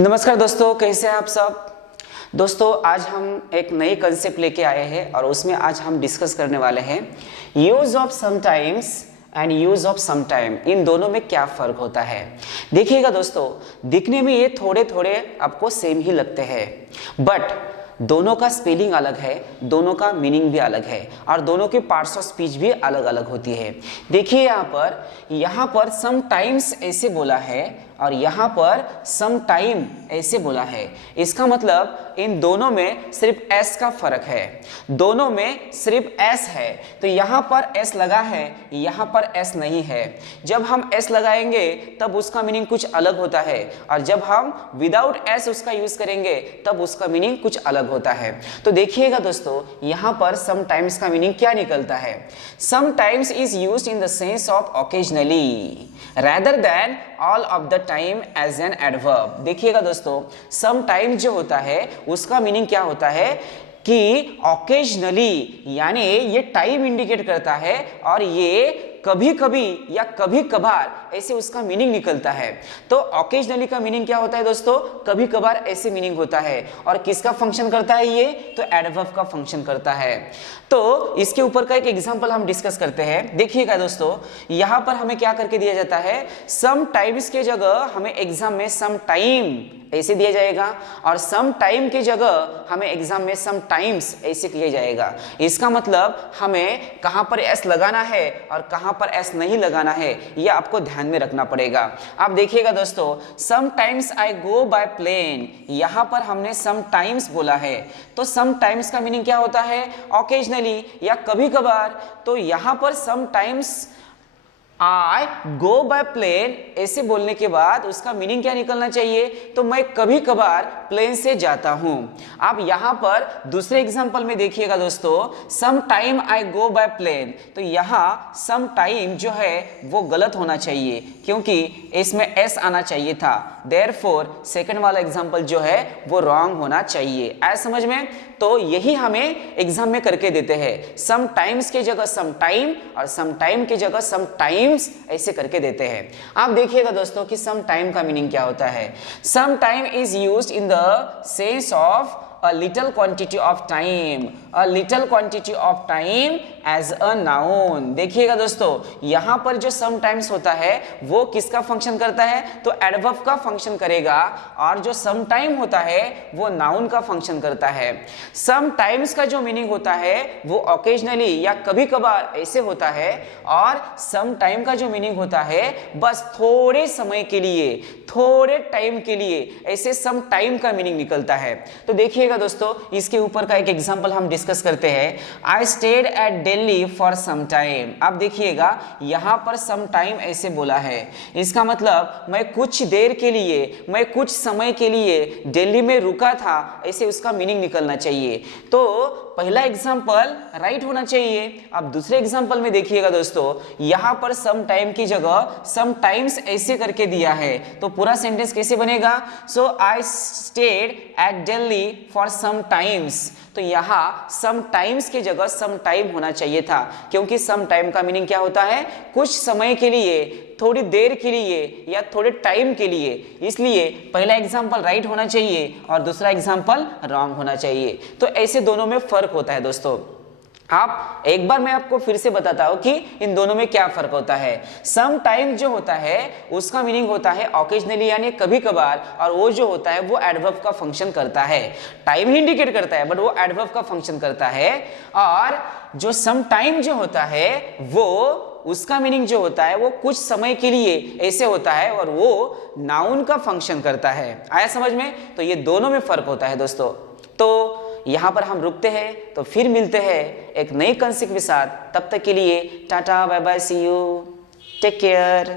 नमस्कार दोस्तों, कैसे हैं आप सब। दोस्तों आज हम एक नई कंसेप्ट लेके आए हैं और उसमें आज हम डिस्कस करने वाले हैं use of sometimes and use of sometime. इन दोनों में क्या फर्क होता है। देखिएगा दोस्तों, दिखने में ये थोड़े थोड़े आपको सेम ही लगते हैं, बट दोनों का स्पेलिंग अलग है, दोनों का मीनिंग भी अलग है और दोनों के पार्ट्स ऑफ स्पीच भी अलग अलग होती है। देखिए यहाँ पर सम टाइम्स ऐसे बोला है और यहाँ पर सम टाइम ऐसे बोला है। इसका मतलब इन दोनों में सिर्फ एस का फर्क है, दोनों में सिर्फ एस है। तो यहाँ पर एस लगा है, यहाँ पर एस नहीं है। जब हम एस लगाएंगे तब उसका मीनिंग कुछ अलग होता है और जब हम विदाउट एस उसका यूज करेंगे तब उसका मीनिंग कुछ अलग होता है। तो देखिएगा दोस्तों, यहाँ पर सम टाइम्स का मीनिंग क्या निकलता है। Sometimes is used in the sense of occasionally rather than all of the time as an adverb। देखिएगा दोस्तों, सम टाइम जो होता है उसका मीनिंग क्या होता है कि ऑकेजनली, यानी ये टाइम इंडिकेट करता है और ये कभी कभी या कभी कभार ऐसे उसका मीनिंग निकलता है। तो ऑकेजनली का मीनिंग क्या होता है दोस्तों, कभी कभार ऐसे मीनिंग होता है। और किसका फंक्शन करता है ये, तो एडवर्ब का फंक्शन करता है। तो इसके ऊपर का एक एग्जांपल हम डिस्कस करते हैं। देखिएगा दोस्तों, यहाँ पर हमें क्या करके दिया जाता है, सम टाइम्स के जगह हमें एग्जाम में सम टाइम ऐसे दिया जाएगा और सम टाइम की जगह हमें एग्जाम में सम टाइम्स ऐसे किया जाएगा। इसका मतलब हमें कहां पर एस लगाना है और कहां पर एस नहीं लगाना है, यह आपको ध्यान में रखना पड़ेगा। आप देखिएगा दोस्तों, sometimes I go by plane, यहां पर हमने सम टाइम्स बोला है। तो सम टाइम्स का मीनिंग क्या होता है, ऑकेजनली या कभी कभार। तो यहां पर sometimes I go by plane ऐसे बोलने के बाद उसका मीनिंग क्या निकलना चाहिए, तो मैं कभी कभार प्लेन से जाता हूं। आप यहां पर दूसरे एग्जांपल में देखिएगा दोस्तों, some time I go by plane, तो यहां सम टाइम जो है वो गलत होना चाहिए क्योंकि इसमें एस आना चाहिए था। देयरफॉर सेकंड वाला एग्जांपल जो है वो रॉन्ग होना चाहिए। आया समझ में। तो यही हमें एग्जाम में करके देते हैं, सम टाइम्स के जगह सम टाइम और सम टाइम की जगह सम टाइम्स ऐसे करके देते हैं। आप देखिएगा दोस्तों कि सम टाइम का मीनिंग क्या होता है। Some time is used in the sense of a little quantity of time, a little quantity of time as a noun। देखिएगा दोस्तों, यहां पर जो समटाइम्स होता है वो किसका फंक्शन करता है, तो एडवर्ब का फंक्शन करेगा और जो समटाइम होता है वो नाउन का फंक्शन करता है। समटाइम्स का जो मीनिंग होता है वो ओकेजनली या कभी कभार ऐसे होता है और समटाइम का जो मीनिंग होता है बस थोड़े समय के लिए, थोड़े टाइम के लिए, ऐसे सम टाइम का मीनिंग निकलता है। तो देखिएगा दोस्तों, इसके ऊपर का एक एग्जांपल हम डिस्कस करते हैं। I stayed at Delhi for some time. आप देखिएगा यहां पर सम टाइम ऐसे बोला है, इसका मतलब मैं कुछ देर के लिए, मैं कुछ समय के लिए दिल्ली में रुका था, ऐसे उसका मीनिंग निकलना चाहिए। तो पहला एग्जांपल राइट होना चाहिए। अब दूसरे एग्जांपल में देखिएगा दोस्तों, यहां पर सम टाइम की जगह सम टाइम्स ऐसे करके दिया है, तो पूरा सेंटेंस कैसे बनेगा, so I stayed at Delhi for some times. तो यहाँ सम टाइम्स की जगह सम टाइम होना चाहिए था क्योंकि सम टाइम का मीनिंग क्या होता है, कुछ समय के लिए, थोड़ी देर के लिए या थोड़े टाइम के लिए। इसलिए पहला एग्जांपल राइट होना चाहिए और दूसरा एग्जांपल रॉन्ग होना चाहिए। तो ऐसे दोनों में फर्क होता है दोस्तों। आप एक बार मैं आपको फिर से बताता हूं कि इन दोनों में क्या फर्क होता है। सम टाइम जो होता है उसका मीनिंग होता है ऑकेजनली यानी कभी कभार, और वो जो होता है वो एडवर्ब का फंक्शन करता है। टाइम ही इंडिकेट करता है बट वो एडवर्ब का फंक्शन करता है। और जो सम टाइम जो होता है वो उसका मीनिंग जो होता है वो कुछ समय के लिए ऐसे होता है और वो नाउन का फंक्शन करता है। आया समझ में। तो ये दोनों में फर्क होता है दोस्तों। तो यहाँ पर हम रुकते हैं, तो फिर मिलते हैं एक नई कंसेप्ट के साथ। तब तक के लिए tata bye bye, see you, take care.